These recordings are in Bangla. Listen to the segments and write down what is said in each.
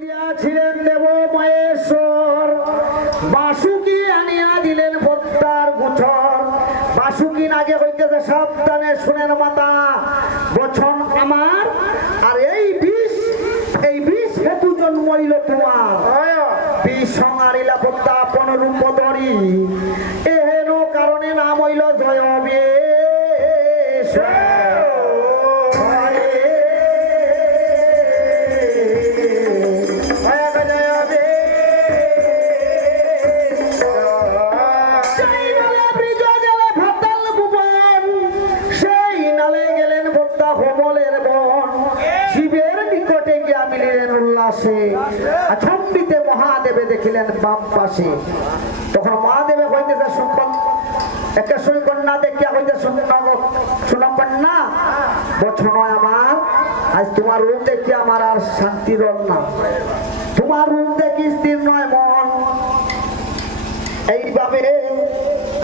ছিলেন দেব মহেশ্বর। বাসুকি আনিয়া দিলেন পদ্মার গুছর বাসুকি আগে হইতেছে সাবধানে শুনেন মাতা বছন আমার আর এই বিষ এই বিষ হেতু জন্মইল তোমার। বিষ সঙ্গারিলা পদ্মা আপন রূপ ধরি। পাশে তখন মহাদেবে কইতেছে সুকন একে সুই কন্যা দেখিয়া কন্যা, বছর আমার, আজ তোমার রূপ দেখি আমার আর শান্তি রল না। তোমার রূপ দেখি স্থির নয় মন। এইভাবে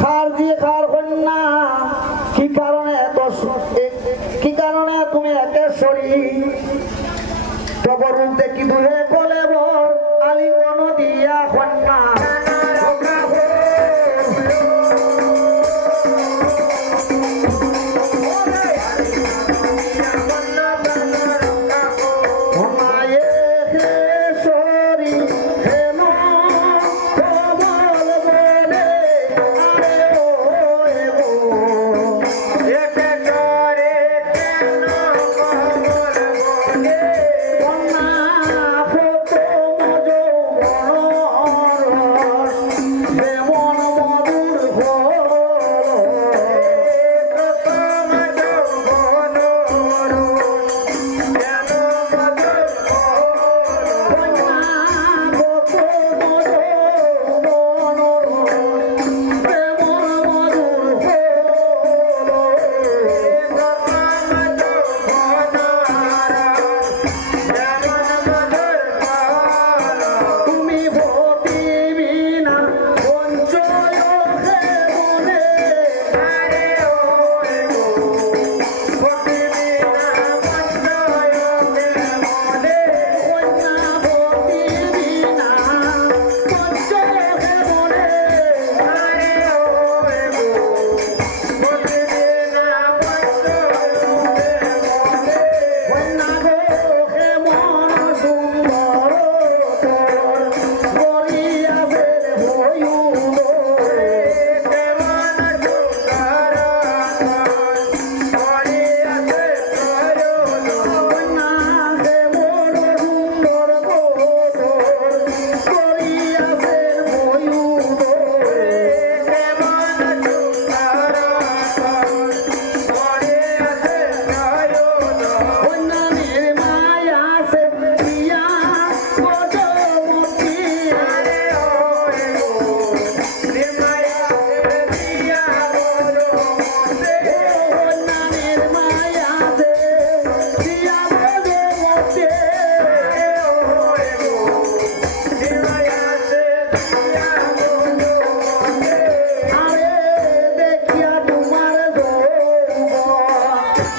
খার দিয়ে খার কন্যা কি কারণে এত কি কারণে তুমি একেশ্বরী তব রূপ দেখি আলিঙ্গন দিয়া কন্যা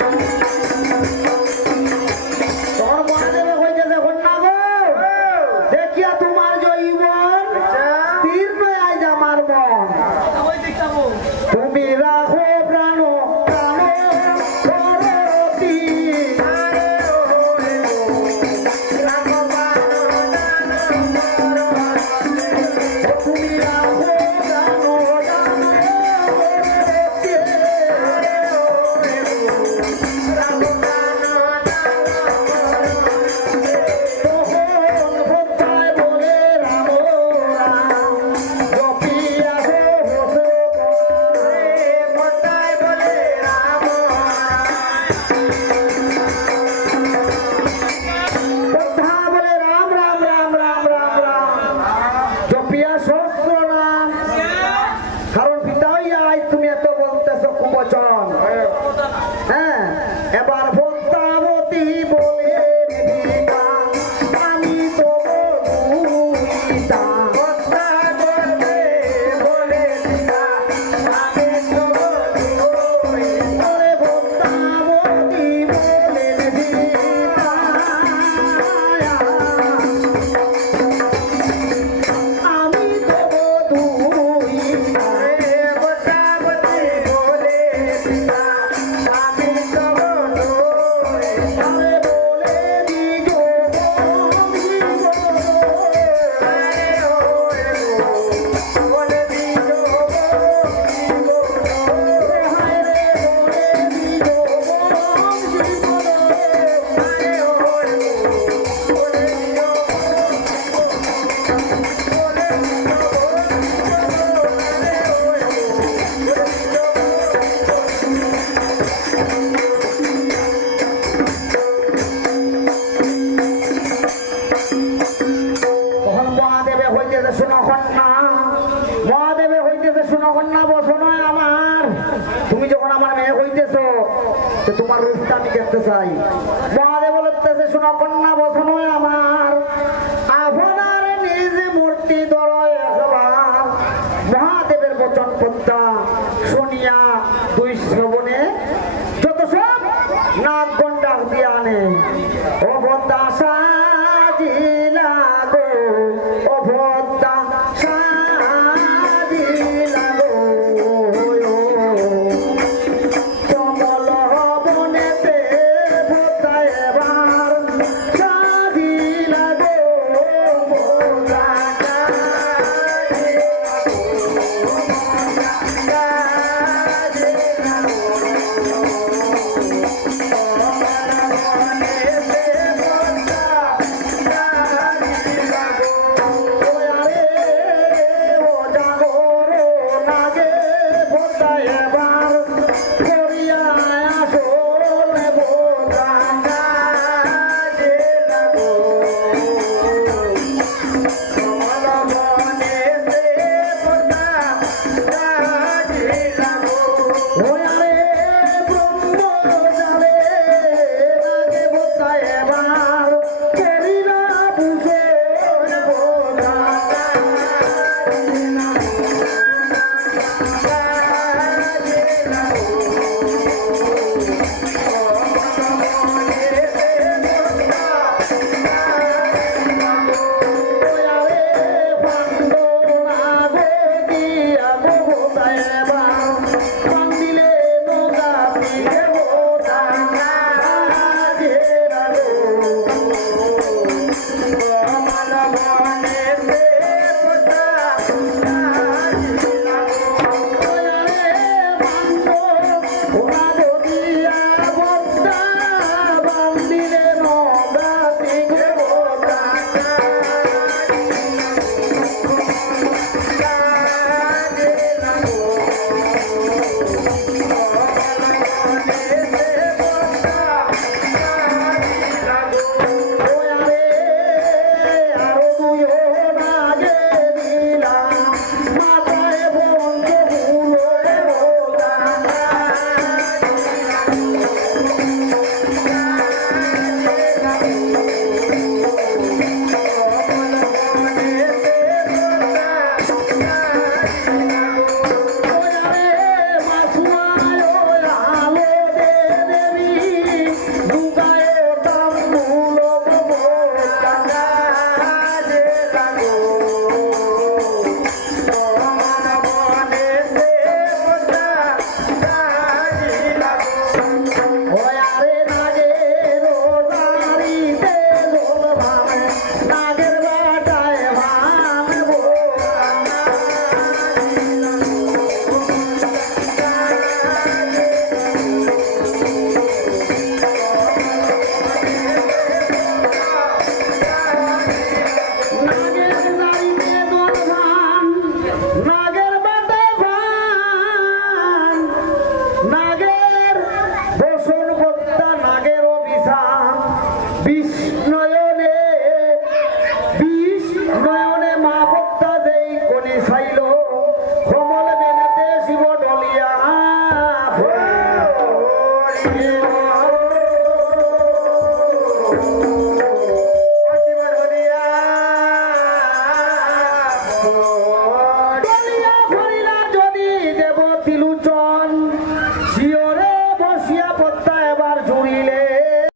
Thank you. Thank you. তুমি যখন আমার মেয়ে হইতেছ তোমার রূপটা আমি দেখতে চাই। মহাদেব বলতেছে, শোনা কন্যা বসন আমার। আপনার নিজ মূর্তি দরয় মহাদেবের বচন পদ্মা শুনিয়া দুই শ্রবণে যত সব নাক গন্ডা দিয়ে আনে। ও পদ্মা সাজি